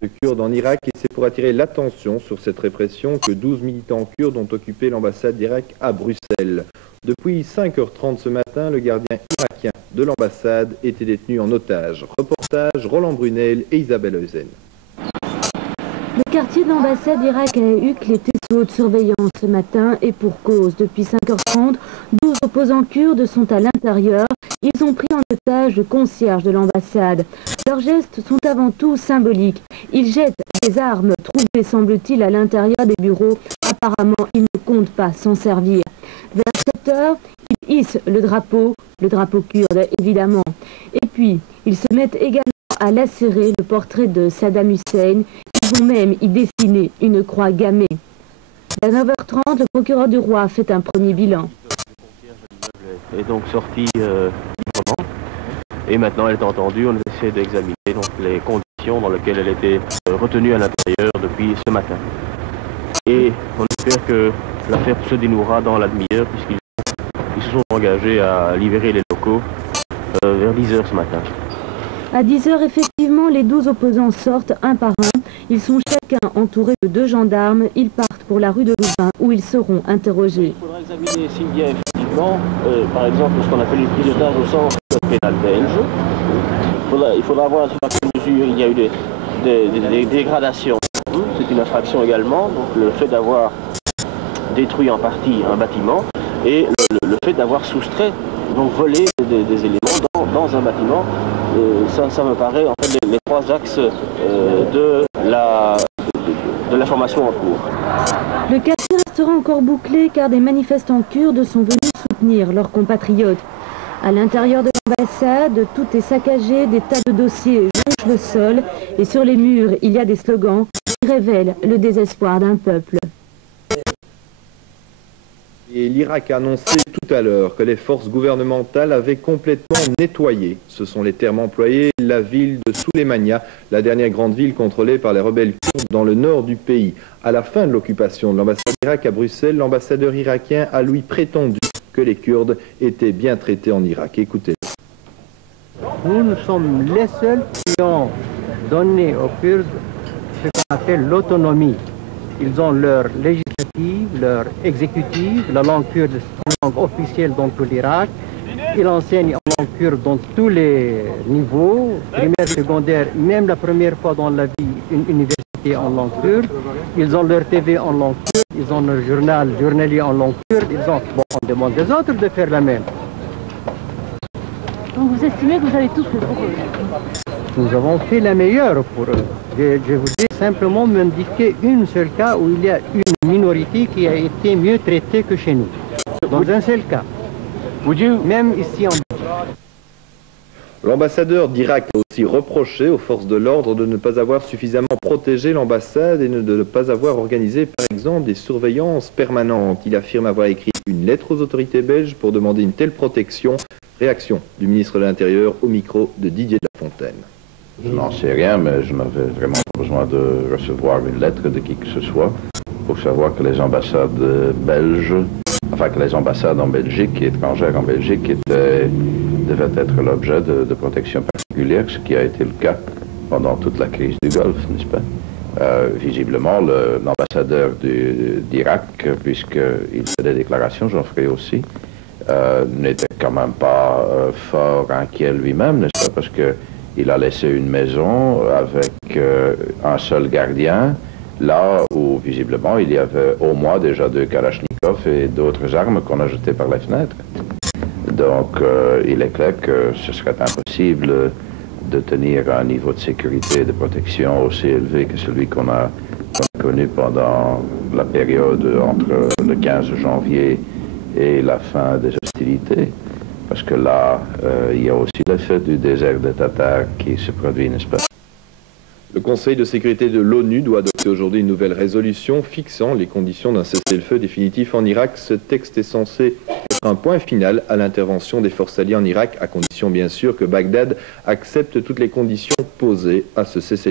de Kurdes en Irak et c'est pour attirer l'attention sur cette répression que 12 militants kurdes ont occupé l'ambassade d'Irak à Bruxelles. Depuis 5h30 ce matin, le gardien irakien de l'ambassade était détenu en otage. Reportage Roland Brunel et Isabelle Heusen. Le quartier de l'ambassade d'Irak à Uccle était sous haute surveillance ce matin et pour cause. Depuis 5h30, 12 opposants kurdes sont à l'intérieur. Ils ont pris en otage le concierge de l'ambassade. Leurs gestes sont avant tout symboliques. Ils jettent des armes trouvées, semble-t-il, à l'intérieur des bureaux. Apparemment, ils ne comptent pas s'en servir. Vers 7h, ils hissent le drapeau kurde, évidemment. Et puis, ils se mettent également à lacérer le portrait de Saddam Hussein. Ils vont même y dessiner une croix gammée. À 9h30, le procureur du roi fait un premier bilan. Est donc sortie librement et maintenant elle est entendue. On essaie d'examiner donc les conditions dans lesquelles elle était retenue à l'intérieur depuis ce matin. Et on espère que l'affaire se dénouera dans la demi-heure puisqu'ils se sont engagés à libérer les locaux vers 10h ce matin. À 10h, effectivement, les 12 opposants sortent un par un. Ils sont chacun entourés de 2 gendarmes. Ils partent pour la rue de Louvain où ils seront interrogés. Il faudra examiner s'il y a effectivement, par exemple, ce qu'on appelle une prise d'otage au sens pénal belge. Il faudra voir sur quelle mesure il y a eu des dégradations. C'est une infraction également, donc le fait d'avoir détruit en partie un bâtiment et le fait d'avoir soustrait, donc volé des éléments dans un bâtiment. Ça me paraît en fait les 3 axes de l'information en cours. Le quartier restera encore bouclé car des manifestants kurdes sont venus soutenir leurs compatriotes. À l'intérieur de l'ambassade, tout est saccagé, des tas de dossiers jonchent le sol et sur les murs, il y a des slogans qui révèlent le désespoir d'un peuple. Et l'Irak a annoncé tout à l'heure que les forces gouvernementales avaient complètement nettoyé, ce sont les termes employés, la ville de Souleymania, la dernière grande ville contrôlée par les rebelles kurdes dans le nord du pays. À la fin de l'occupation de l'ambassade d'Irak à Bruxelles, l'ambassadeur irakien a lui prétendu que les Kurdes étaient bien traités en Irak. Écoutez. Nous sommes les seuls qui ont donné aux Kurdes ce qu'on appelle l'autonomie. Ils ont leur législative, leur exécutive, la langue kurde est une langue officielle dans tout l'Irak. Ils enseignent en langue kurde dans tous les niveaux, primaire, secondaire, même la première fois dans la vie, une université en langue kurde. Ils ont leur TV en langue kurde, ils ont leur journalier en langue kurde. On demande des autres de faire la même. Donc vous estimez que vous avez tout fait pour eux? Nous avons fait la meilleure pour eux. Je voudrais simplement m'indiquer un seul cas où il y a une minorité qui a été mieux traitée que chez nous. Dans un seul cas. Même ici en Belgique. L'ambassadeur d'Irak a aussi reproché aux forces de l'ordre de ne pas avoir suffisamment protégé l'ambassade et de ne pas avoir organisé, par exemple, des surveillances permanentes. Il affirme avoir écrit une lettre aux autorités belges pour demander une telle protection. Réaction du ministre de l'Intérieur au micro de Didier de la Fontaine. Je n'en sais rien, mais je n'avais vraiment pas besoin de recevoir une lettre de qui que ce soit pour savoir que les ambassades belges, enfin que les ambassades en Belgique et étrangères en Belgique devaient être l'objet de protection particulière, ce qui a été le cas pendant toute la crise du Golfe, n'est-ce pas? Visiblement, l'ambassadeur d'Irak, puisqu'il fait des déclarations, j'en ferai aussi, n'était quand même pas fort inquiet lui-même, n'est-ce pas? Parce qu'il a laissé une maison avec un seul gardien, là où visiblement il y avait au moins déjà 2 Kalachnikov et d'autres armes qu'on a jetées par les fenêtres. Donc il est clair que ce serait impossible de tenir un niveau de sécurité et de protection aussi élevé que celui qu'on a connu pendant la période entre le 15 janvier et la fin des hostilités. Parce que là, il y a aussi l'effet du désert des Tatars qui se produit, n'est-ce pas? Le Conseil de sécurité de l'ONU doit adopter aujourd'hui une nouvelle résolution fixant les conditions d'un cessez-le-feu définitif en Irak. Ce texte est censé être un point final à l'intervention des forces alliées en Irak, à condition bien sûr que Bagdad accepte toutes les conditions posées à ce cessez-le-feu.